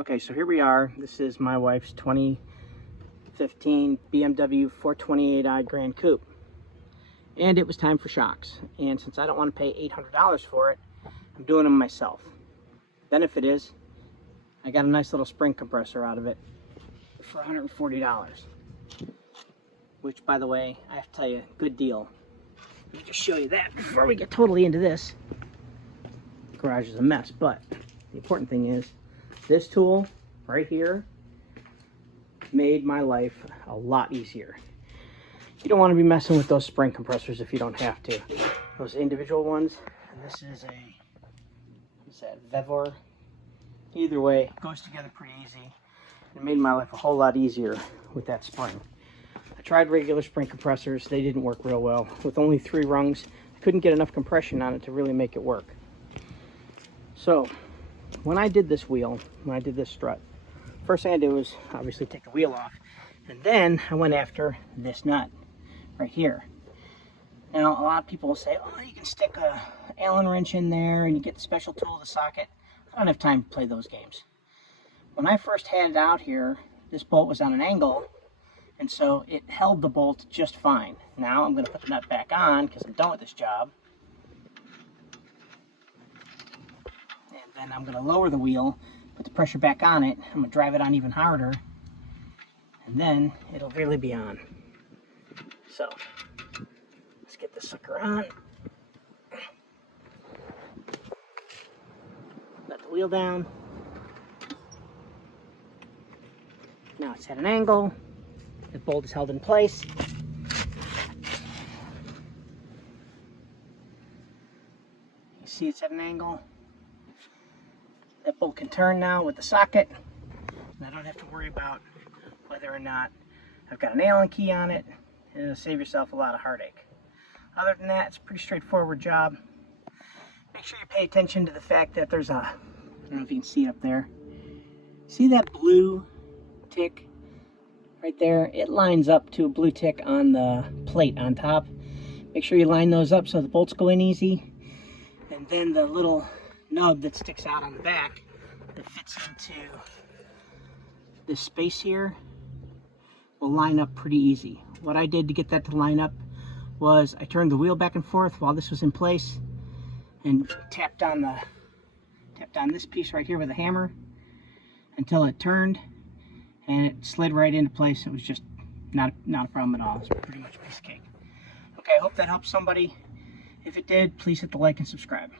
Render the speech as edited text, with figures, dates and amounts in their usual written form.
Okay, so here we are. This is my wife's 2015 BMW 428i Gran Coupe. And it was time for shocks. And since I don't want to pay $800 for it, I'm doing them myself. Benefit is, I got a nice little spring compressor out of it for $140. Which, by the way, I have to tell you, good deal. Let me just show you that before we get totally into this. The garage is a mess, but the important thing is, this tool right here made my life a lot easier. You don't want to be messing with those spring compressors if you don't have to. Those individual ones, and this is a, what's that, Vevor? Either way, it goes together pretty easy. It made my life a whole lot easier with that spring. I tried regular spring compressors, they didn't work real well. With only 3 rungs, I couldn't get enough compression on it to really make it work. So, when I did this wheel, when I did this strut, first thing I did was obviously take the wheel off, and then I went after this nut right here. Now a lot of people will say, oh, you can stick a Allen wrench in there and you get the special tool, the socket. I don't have time to play those games. When I first had it out here, this bolt was on an angle, and so it held the bolt just fine. Now I'm going to put the nut back on because I'm done with this job. And I'm going to lower the wheel, put the pressure back on it. I'm going to drive it on even harder, and then it'll really be on. So, let's get this sucker on. Let the wheel down. Now it's at an angle. The bolt is held in place. You see it's at an angle. That bolt can turn now with the socket, and I don't have to worry about whether or not I've got an Allen key on it, and it'll save yourself a lot of heartache. Other than that, it's a pretty straightforward job. Make sure you pay attention to the fact that there's a, I don't know if you can see it up there. See that blue tick right there? It lines up to a blue tick on the plate on top. Make sure you line those up so the bolts go in easy, and then the little nub that sticks out on the back that fits into this space here will line up pretty easy. What I did to get that to line up was I turned the wheel back and forth while this was in place and tapped on this piece right here with a hammer until it turned, and it slid right into place. It was just not a problem at all. It's pretty much a piece of cake. Okay, I hope that helps somebody. If it did, please hit the like and subscribe.